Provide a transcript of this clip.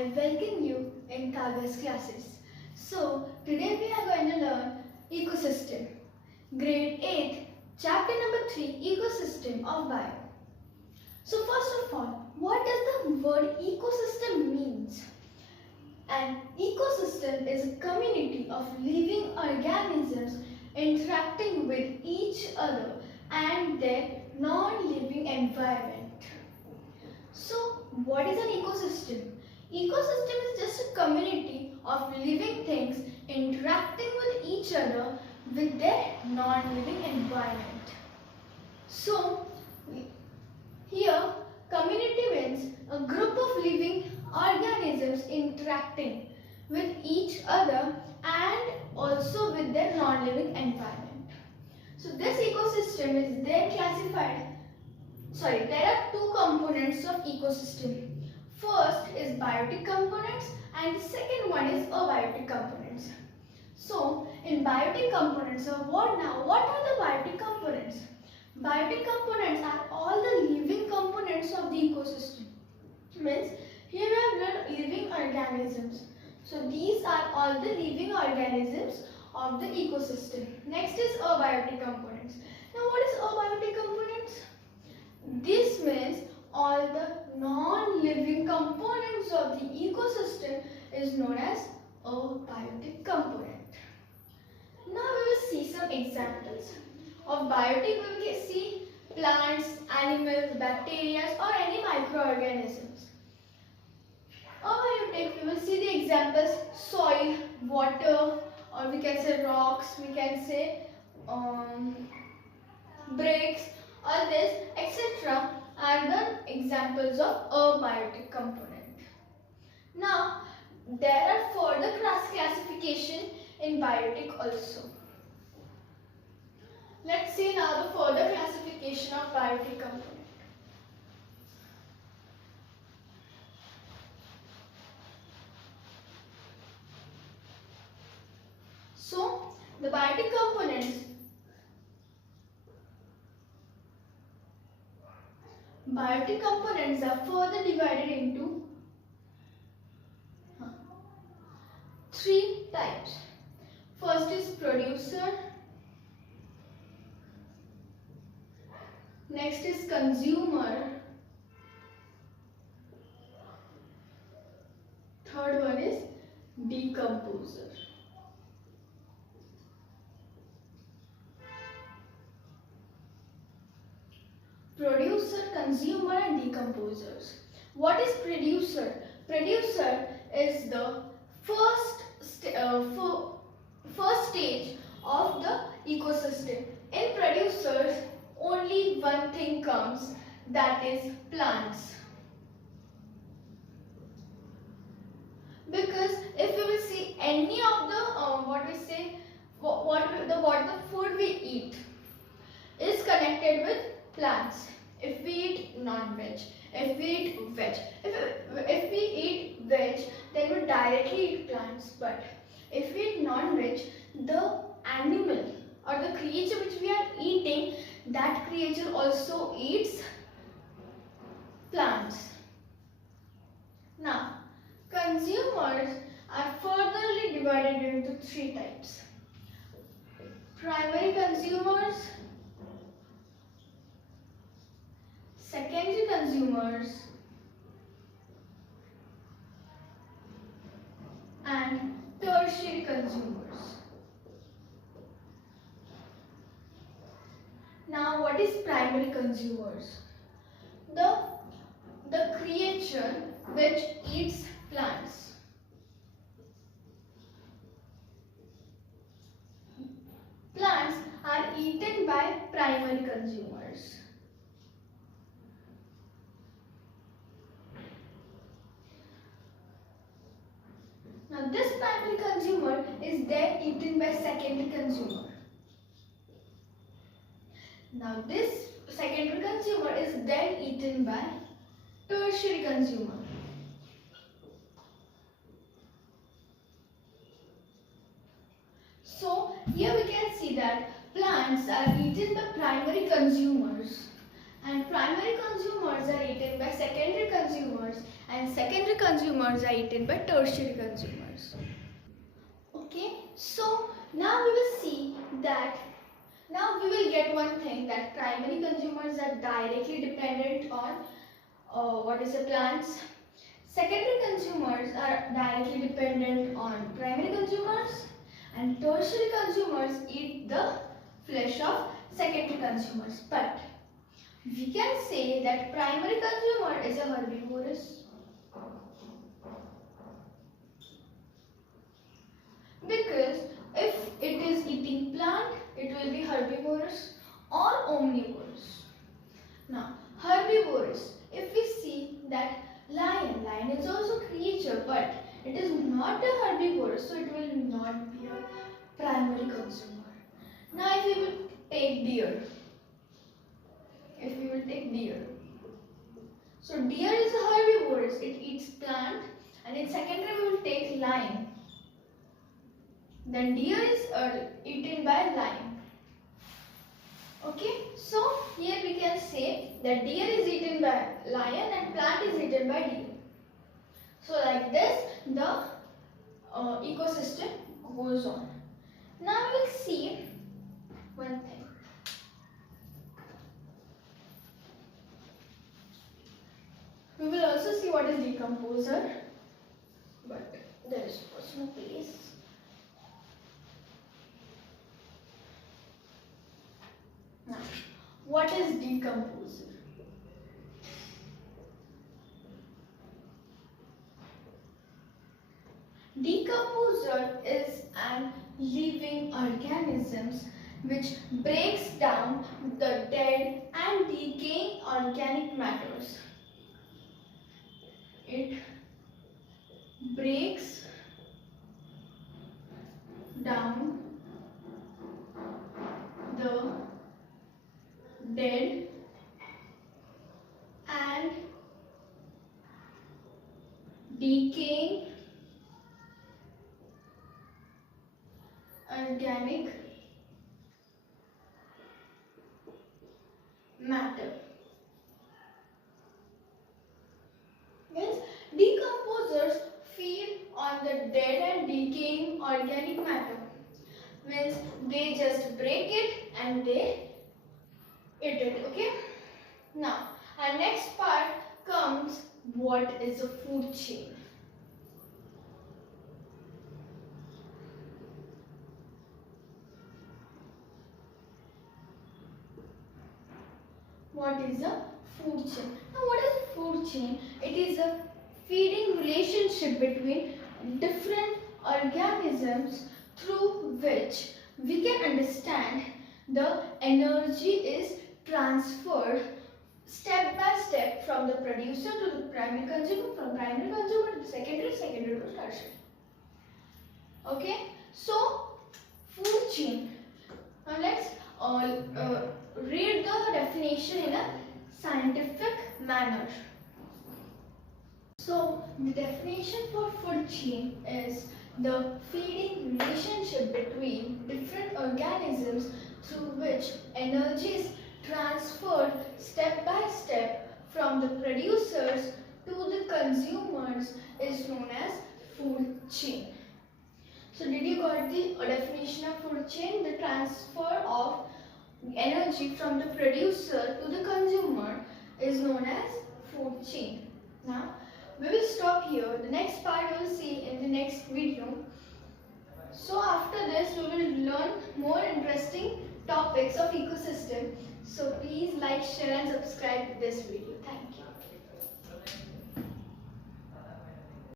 I welcome you in Kavya's classes. So, today we are going to learn ecosystem. Grade 8, chapter number 3, ecosystem of bio. So, first of all, what does the word ecosystem means? An ecosystem is a community of living organisms interacting with each other and their non-living environment. So, what is an ecosystem? Ecosystem is just a community of living things interacting with each other with their non-living environment. So, here community means a group of living organisms interacting with each other and also with their non-living environment. So, this ecosystem is then classified. There are two components of ecosystem. First is biotic components and the second one is abiotic components. So, in biotic components, what are the biotic components? Biotic components are all the living components of the ecosystem. Means here we have living organisms. So, these are all the living organisms of the ecosystem. Next is abiotic components. Now, what is abiotic components? This means all the non-living components of the ecosystem is known as abiotic component. Now we will see some examples. Of biotic we will see plants, animals, bacteria or any microorganisms. Abiotic we will see the examples soil, water, or we can say rocks, we can say bricks, all this etc. are the examples of abiotic component. Now there are further classification in biotic also. Let's see now the further classification of biotic component. So the biotic components are further divided into three types. First is producer, next is consumer, third one is decomposer. Producer, consumer and decomposers. What is producer? Producer is the first stage of the ecosystem. In producers, only one thing comes, that is plants. Because if we will see any of the what the food we eat is connected with plants. If we eat non-veg, if we eat veg, if we eat veg, then we directly eat plants. But if we eat non-veg, the animal or the creature which we are eating, that creature also eats plants. Now, consumers are furtherly divided into three types. Primary consumers, secondary consumers and tertiary consumers. Now what is primary consumers? The creature which eats plants. Plants are eaten by primary consumers. Now this primary consumer is then eaten by secondary consumer. Now this secondary consumer is then eaten by tertiary consumer. So here we can see that plants are eaten by primary consumers and primary consumers are eaten by secondary consumers and secondary consumers are eaten by tertiary consumers. Okay, so now we will see that now we will get one thing, that primary consumers are directly dependent on plants. Secondary consumers are directly dependent on primary consumers, and tertiary consumers eat the flesh of secondary consumers. But we can say that primary consumer is a herbivorous, because if it is eating plant, it will be herbivorous or omnivorous. Now, herbivorous, if we see that lion is also a creature, but it is not a herbivorous, so it will not be a primary consumer. Now, if we will take deer, so deer is a herbivorous, it eats plant, and in secondary we will take lion. Then deer is eaten by lion. Okay, so here we can say that deer is eaten by lion and plant is eaten by deer. So like this the ecosystem goes on. Now we will see one thing. We will also see what is decomposer, but there is also no place. Now, what is decomposer? Decomposer is an living organism which breaks down the dead and decaying organic matters. It breaks down the dead and decaying organic matter. Means decomposers feed on the dead and decaying organic matter. Means they just break it and they eat it. Okay. Now, our next part comes, what is a food chain? What is a food chain? Now, what is a food chain? It is a feeding relationship between different organisms through which we can understand the energy is transferred step by step from the producer to the primary consumer, from primary consumer to the secondary, secondary to tertiary. Okay, so food chain. Now let's read the definition in a scientific manner. So the definition for food chain is the feeding relationship between different organisms through which energy is transferred step by step from the producers to the consumers is known as food chain. So did you got the definition of food chain? The transfer of energy from the producer to the consumer is known as food chain. Now we will stop here. The next part we will see in the next video. So after this we will learn more interesting topics of ecosystem. So please like, share and subscribe to this video. Thank you.